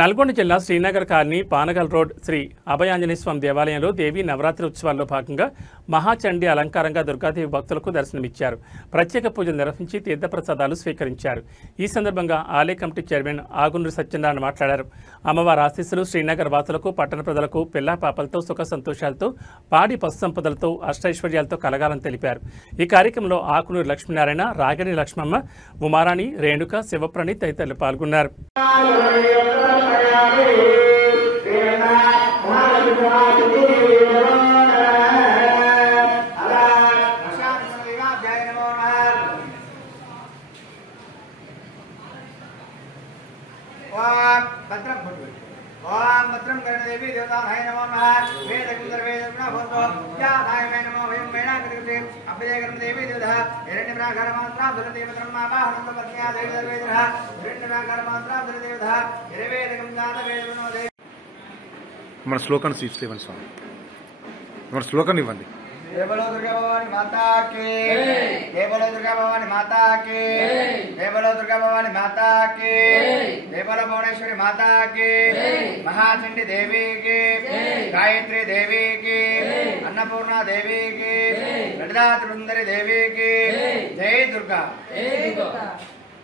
నల్గొండ జిల్లా Srinagar colony Panagal road Shri Abhayanjaneya స్వామి దేవాలయంలో దేవి నవరాత్రి ఉత్సవాల్లో భాగంగా మహాచండీ అలంకారంగా దుర్గాదేవి భక్తులకు దర్శనమిచ్చారు. ప్రత్యేక పూజలు నిర్వహించి తీర్థప్రసాదాలు స్వీకరించారు. ఈ సందర్భంగా ఆలయ కమిటీ చైర్మన్ ఆగునూరి సత్యనారాయణ మాట్లాడారు. అమ్మవారి ఆశీస్సులు శ్రీనగర్ వాసులకు, పట్టణ ప్రజలకు పిల్లా పాపలతో సుఖ సంతోషాలతో, పాడి పశు సంపదలతో, అష్టైశ్వర్యాలతో కలగాలని తెలిపారు. ఈ కార్యక్రమంలో ఆకునూరి లక్ష్మీనారాయణ, రాగిణి లక్ష్మమ్మ, ఉమారాణి, రేణుక, శివప్రణి తదితరులు పాల్గొన్నారు. ओम भद्रं कर्णदेवी देवताय नमो नमः वेदकं सर्वेदना भवतो यादाय नमो वयं मेणा कृते अभ्यदे कर्णदेवी देवता हिरण्यप्राकार मात्रा दुरदेवतं मावाहनं पत्न्या देवी सर्वेदः हिरण्यप्राकार मात्रा दुरदेवता हिरवेदकं जात वेदनो देव మన శ్లోకాన్ని శ్రీవన్ స్వామి మన శ్లోకాన్ని ఇవ్వండి. जय बोलो दुर्गा भवानी माता की जय बोलो दुर्गा भवानी माता की जय बोलो दुर्गा भवानी माता की जय बोलो भुवनेश्वरी माता की महाचंडी देवी की गायत्री देवी की अन्नपूर्णा देवी की ललिता त्रिपुंदरी देवी की जय दुर्गा।